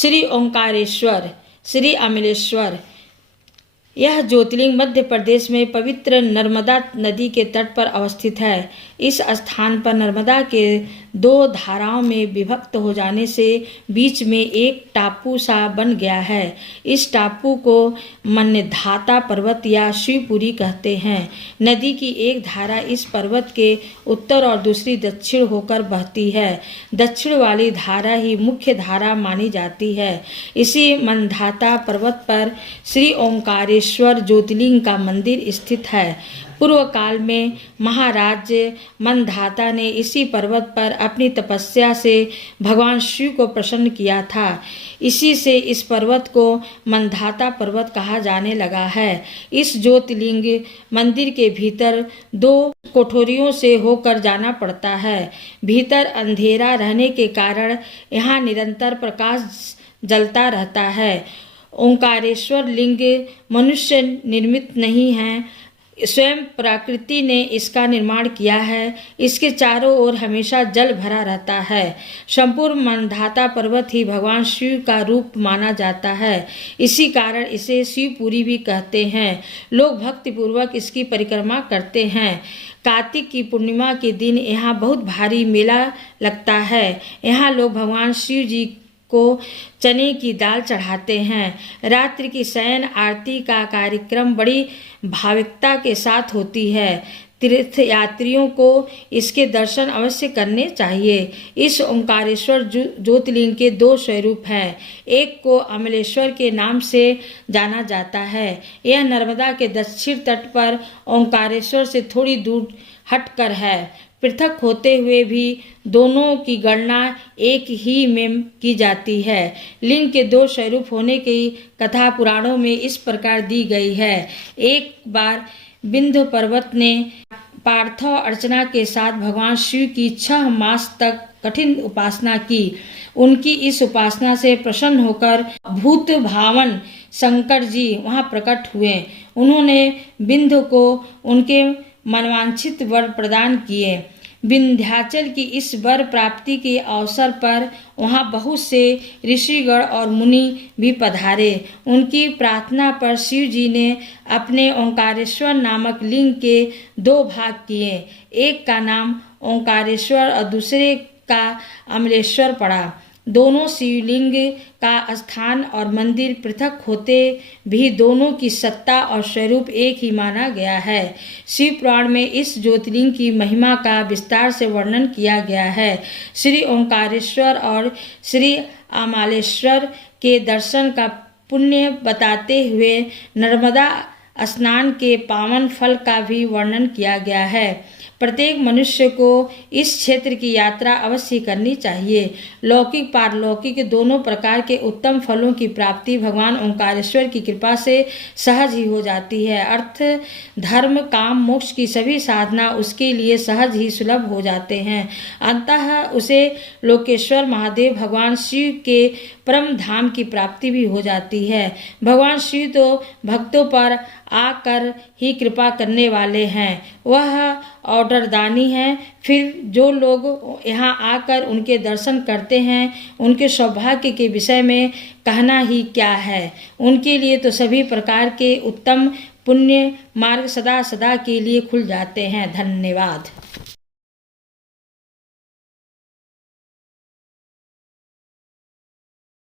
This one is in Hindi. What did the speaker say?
श्री ओंकारेश्वर, श्री अमलेश्वर। यह ज्योतिर्लिंग मध्य प्रदेश में पवित्र नर्मदा नदी के तट पर अवस्थित है। इस स्थान पर नर्मदा के दो धाराओं में विभक्त हो जाने से बीच में एक टापू सा बन गया है। इस टापू को मन्धाता पर्वत या शिवपुरी कहते हैं। नदी की एक धारा इस पर्वत के उत्तर और दूसरी दक्षिण होकर बहती है। दक्षिण वाली धारा ही मुख्य धारा मानी जाती है। इसी मन्धाता पर्वत पर श्री ओंकारेश्वर ज्योतिर्लिंग का मंदिर स्थित है। पूर्व काल में महाराज मन्धाता ने इसी पर्वत पर अपनी तपस्या से भगवान शिव को प्रसन्न किया था। इसी से इस पर्वत को मन्धाता पर्वत कहा जाने लगा है। इस ज्योतिर्लिंग मंदिर के भीतर दो कोठरियों से होकर जाना पड़ता है। भीतर अंधेरा रहने के कारण यहाँ निरंतर प्रकाश जलता रहता है। ओंकारेश्वर लिंग मनुष्य निर्मित नहीं है, स्वयं प्रकृति ने इसका निर्माण किया है। इसके चारों ओर हमेशा जल भरा रहता है। संपूर्ण मन्धाता पर्वत ही भगवान शिव का रूप माना जाता है। इसी कारण इसे शिवपुरी भी कहते हैं। लोग भक्तिपूर्वक इसकी परिक्रमा करते हैं। कार्तिक की पूर्णिमा के दिन यहाँ बहुत भारी मेला लगता है। यहाँ लोग भगवान शिव जी को चने की दाल चढ़ाते हैं। रात्रि की शयन आरती का कार्यक्रम बड़ी भावुकता के साथ होती है। तीर्थ यात्रियों को इसके दर्शन अवश्य करने चाहिए। इस ओंकारेश्वर ज्योतिर्लिंग के दो स्वरूप हैं। एक को अमलेश्वर के नाम से जाना जाता है। यह नर्मदा के दक्षिण तट पर ओंकारेश्वर से थोड़ी दूर हटकर है। पृथक होते हुए भी दोनों की गणना एक ही में की जाती है। लिंग के दो स्वरूप होने की कथा पुराणों में इस प्रकार दी गई है। एक बार विंध्य पर्वत ने पार्थव अर्चना के साथ भगवान शिव की 6 मास तक कठिन उपासना की। उनकी इस उपासना से प्रसन्न होकर भूत भावन शंकर जी वहां प्रकट हुए। उन्होंने विंध्य को उनके मनवांछित वर प्रदान किए। विंध्याचल की इस वर प्राप्ति के अवसर पर वहां बहुत से ऋषिगण और मुनि भी पधारे। उनकी प्रार्थना पर शिव जी ने अपने ओंकारेश्वर नामक लिंग के 2 भाग किए। एक का नाम ओंकारेश्वर और दूसरे का अमलेश्वर पड़ा। दोनों शिवलिंग का स्थान और मंदिर पृथक होते भी दोनों की सत्ता और स्वरूप एक ही माना गया है। शिव पुराण में इस ज्योतिर्लिंग की महिमा का विस्तार से वर्णन किया गया है। श्री ओंकारेश्वर और श्री अमलेश्वर के दर्शन का पुण्य बताते हुए नर्मदा स्नान के पावन फल का भी वर्णन किया गया है। प्रत्येक मनुष्य को इस क्षेत्र की यात्रा अवश्य करनी चाहिए। लौकिक पारलौकिक दोनों प्रकार के उत्तम फलों की प्राप्ति भगवान ओंकारेश्वर की कृपा से सहज ही हो जाती है। अर्थ, धर्म, काम, मोक्ष की सभी साधना उसके लिए सहज ही सुलभ हो जाते हैं। अंततः उसे लोकेश्वर महादेव भगवान शिव के परम धाम की प्राप्ति भी हो जाती है। भगवान शिव तो भक्तों पर आकर ही कृपा करने वाले हैं। वह ऑर्डरदानी हैं। फिर जो लोग यहाँ आकर उनके दर्शन करते हैं उनके सौभाग्य के विषय में कहना ही क्या है। उनके लिए तो सभी प्रकार के उत्तम पुण्य मार्ग सदा सदा के लिए खुल जाते हैं। धन्यवाद।